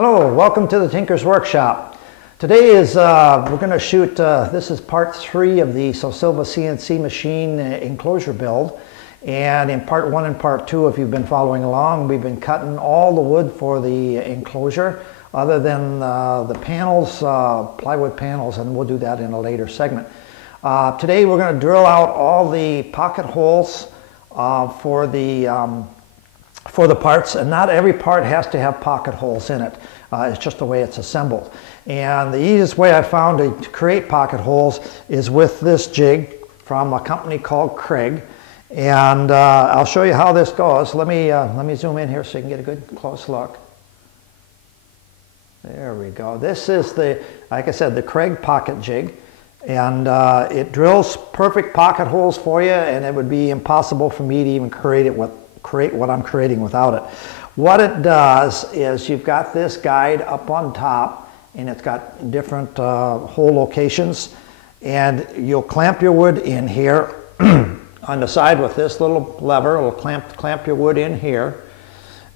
Hello, welcome to the Tinker's Workshop. Today is, we're going to shoot, this is part 3 of the Solyslva CNC machine enclosure build. And in part 1 and part 2, if you've been following along, we've been cutting all the wood for the enclosure other than the panels, plywood panels, and we'll do that in a later segment. Today we're going to drill out all the pocket holes for the parts, and not every part has to have pocket holes in it. It's just the way it's assembled. And the easiest way I found to create pocket holes is with this jig from a company called Craig. And I'll show you how this goes. Let me zoom in here so you can get a good close look. There we go. This is the, like I said, the Craig pocket jig. And it drills perfect pocket holes for you, and it would be impossible for me to even create what I'm creating without it. What it does is you've got this guide up on top, and it's got different hole locations, and you'll clamp your wood in here on the side with this little lever. It'll clamp your wood in here,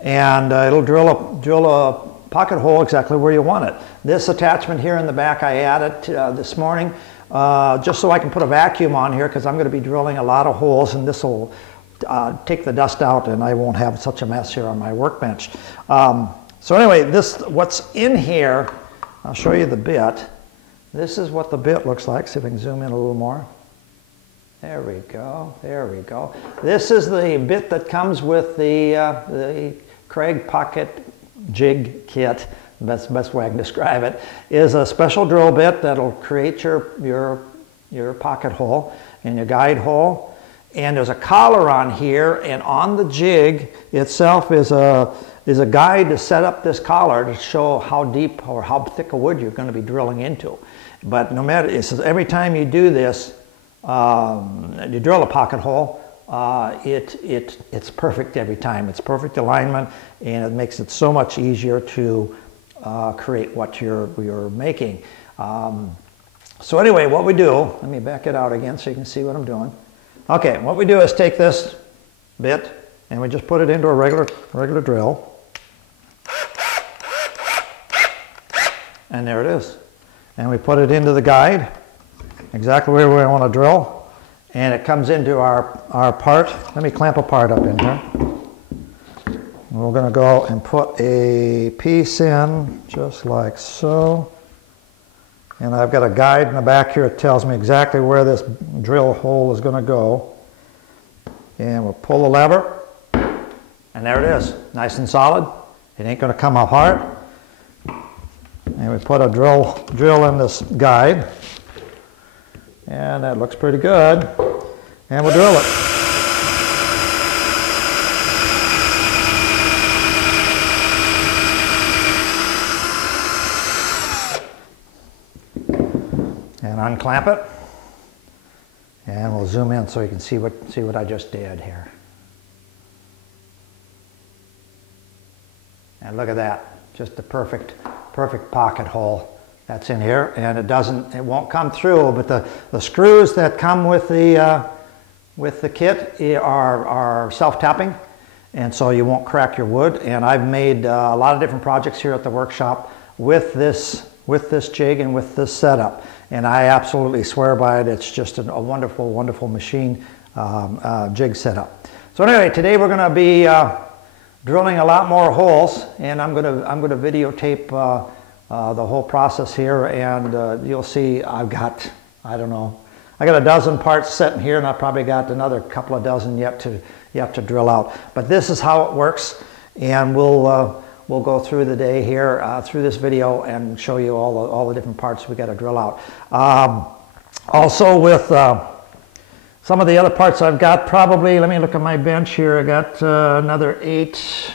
and it'll drill a pocket hole exactly where you want it. This attachment here in the back I added this morning just so I can put a vacuum on here, because I'm going to be drilling a lot of holes, and this will take the dust out and I won't have such a mess here on my workbench. So anyway, what's in here, I'll show you the bit. This is what the bit looks like. See if I can zoom in a little more. There we go, there we go. This is the bit that comes with the Craig pocket jig kit. Best way I can describe it is a special drill bit that'll create your pocket hole and your guide hole. And there's a collar on here, and on the jig itself is a guide to set up this collar to show how deep or how thick a wood you're going to be drilling into. But no matter, it says every time you do this, you drill a pocket hole, it's perfect every time. It's perfect alignment, and it makes it so much easier to create what you're making. So anyway, what we do, let me back it out again so you can see what I'm doing. Okay, what we do is take this bit and we just put it into a regular drill. And there it is. And we put it into the guide, exactly where we want to drill. And it comes into our part. Let me clamp a part up in here. And we're going to go and put a piece in just like so. And I've got a guide in the back here. It tells me exactly where this drill hole is going to go. And we'll pull the lever, and there it is, nice and solid. It ain't going to come apart. And we put a drill in this guide, and that looks pretty good. And we'll drill it. And unclamp it, and we'll zoom in so you can see what I just did here. And look at that, just the perfect pocket hole that's in here, and it won't come through, but the screws that come with the kit are self-tapping, and so you won't crack your wood. And I've made a lot of different projects here at the workshop with this jig and with this setup, and I absolutely swear by it. It's just a wonderful, wonderful machine jig setup. So anyway, today we're going to be drilling a lot more holes, and I'm going to videotape the whole process here, and you'll see I've got, I don't know, I got a dozen parts sitting here, and I've probably got another couple of dozen yet to drill out. But this is how it works, and we'll go through the day here through this video and show you all the different parts we got to drill out. Also with some of the other parts I've got, probably, let me look at my bench here. I got another 8,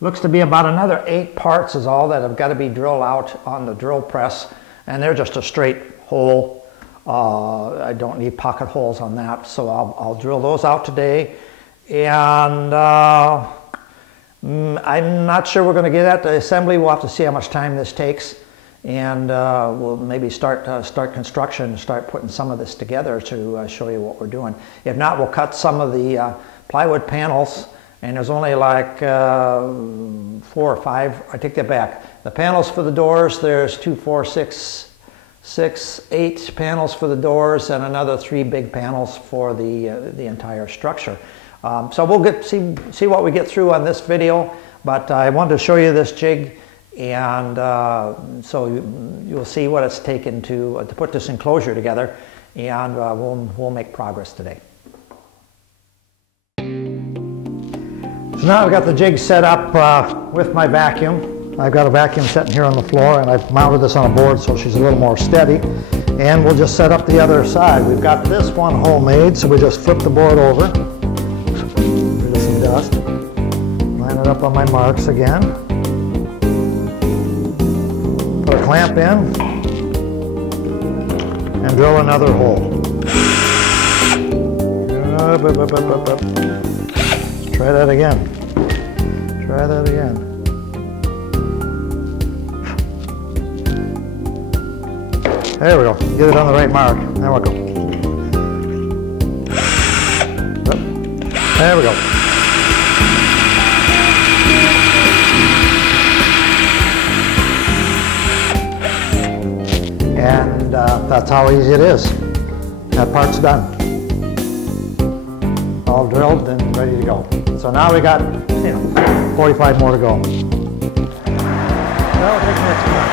looks to be about another 8 parts is all that have got to be drilled out on the drill press, and they're just a straight hole. I don't need pocket holes on that, so I'll drill those out today. And I'm not sure we're going to get at the assembly. We'll have to see how much time this takes, and we'll maybe start construction, start putting some of this together to show you what we're doing. If not, we'll cut some of the plywood panels And there's only like 4 or 5, I take that back. The panels for the doors, there's 2, 4, 6, 8 panels for the doors and another 3 big panels for the entire structure. So we'll see what we get through on this video, but I wanted to show you this jig, and so you'll see what it's taken to put this enclosure together, and we'll make progress today. So now I've got the jig set up with my vacuum. I've got a vacuum sitting here on the floor, and I've mounted this on a board so she's a little more steady. And we'll just set up the other side. We've got this one hole made, so we just flip the board over. Rid of some dust. Line it up on my marks again. Put a clamp in and drill another hole. Try that again. Try that again. There we go. Get it on the right mark. There we go. There we go. And that's how easy it is. That part's done. All drilled and ready to go. So now we got, 45 more to go. That'll take next time.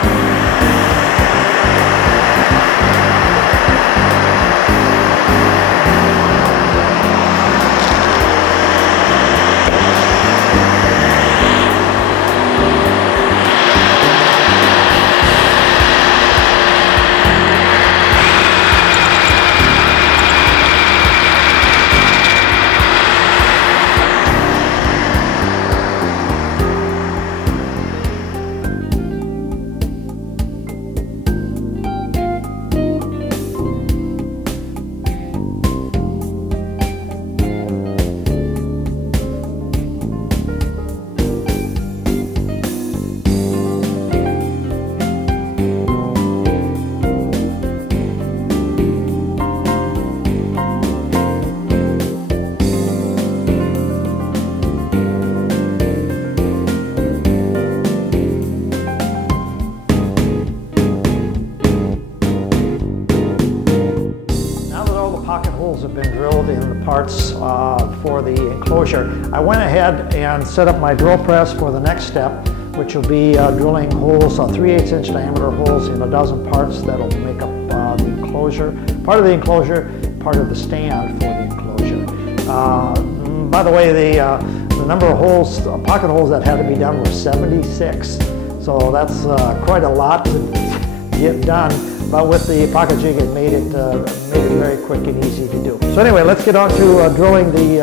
Have been drilled in the parts for the enclosure. I went ahead and set up my drill press for the next step, which will be drilling holes, 3/8 inch diameter holes in a dozen parts that'll make up the enclosure, part of the enclosure, part of the stand for the enclosure. By the way, the number of holes, pocket holes that had to be done were 76. So that's quite a lot to get done. But with the pocket jig, it made it very quick and easy to do. So anyway, let's get on to drilling these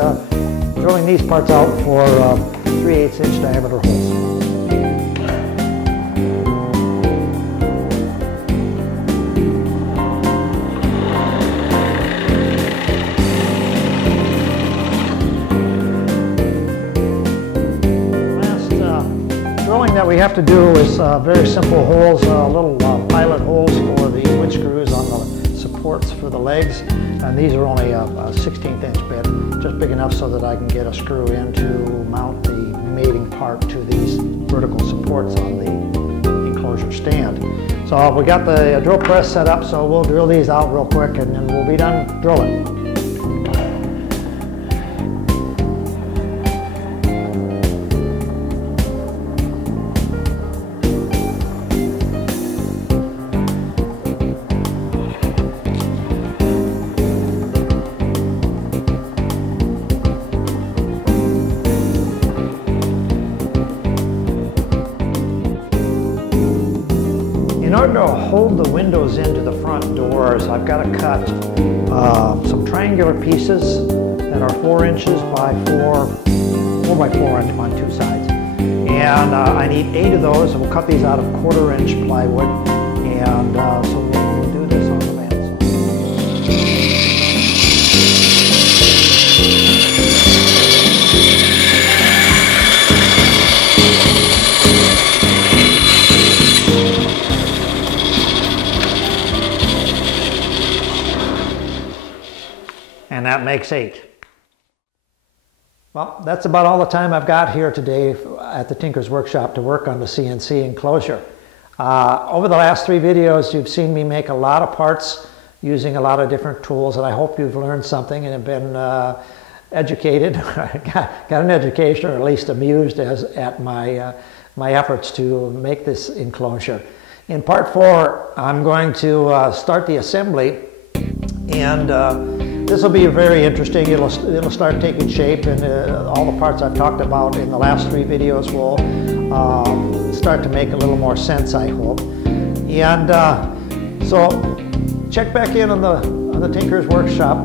parts out for 3/8 inch diameter holes. Drilling that we have to do is very simple holes, little pilot holes for the winch screws on the supports for the legs, and these are only a 1/16 inch bit, just big enough so that I can get a screw in to mount the mating part to these vertical supports on the enclosure stand. So we got the drill press set up, so we'll drill these out real quick and then we'll be done drilling. In order to hold the windows into the front doors, I've got to cut some triangular pieces that are 4 inches by 4 by 4 on 2 sides. And I need 8 of those, and we'll cut these out of 1/4 inch plywood. And so we'll do this on the bandsaw. And that makes 8. Well, that's about all the time I've got here today at the Tinker's Workshop to work on the CNC enclosure. Over the last 3 videos, you've seen me make a lot of parts using a lot of different tools, and I hope you've learned something and have been educated, got an education, or at least amused at my efforts to make this enclosure. In part 4, I'm going to start the assembly, and this will be very interesting. It'll start taking shape, and all the parts I've talked about in the last 3 videos will start to make a little more sense, I hope. And so check back in on the Tinker's Workshop,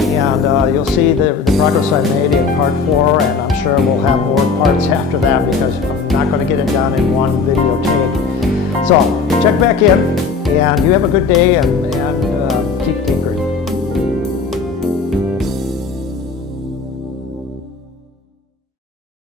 and you'll see the progress I've made in part 4, and I'm sure we'll have more parts after that because I'm not going to get it done in one video take. So check back in, and you have a good day, and